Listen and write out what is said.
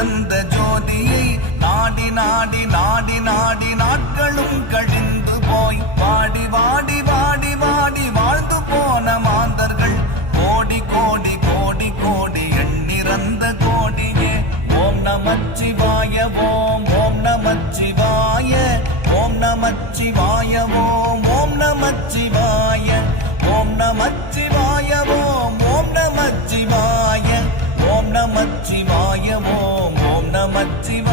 தந்த ஜோதியை நாடி நாடி நாடி நாடி நாட்களும் கழிந்து போய் வாடி வாடி வாடி வாடி வாழ்ந்து போன மாந்தர்கள் கோடி கோடி கோடி கோடி எண்ணிறந்த கோடியே. ஓம் நமச்சிவாய ஓம் ஓம் நமச்சிவாய ஓம் நமச்சிவாய ஓம் ஓம் நமச்சிவாய ஓம் நமச்சிவாய ஓம் ஓம் நமச்சிவாய ஓம் நமச்சிவாய ஓம் ஓம் நமச்சிவாய.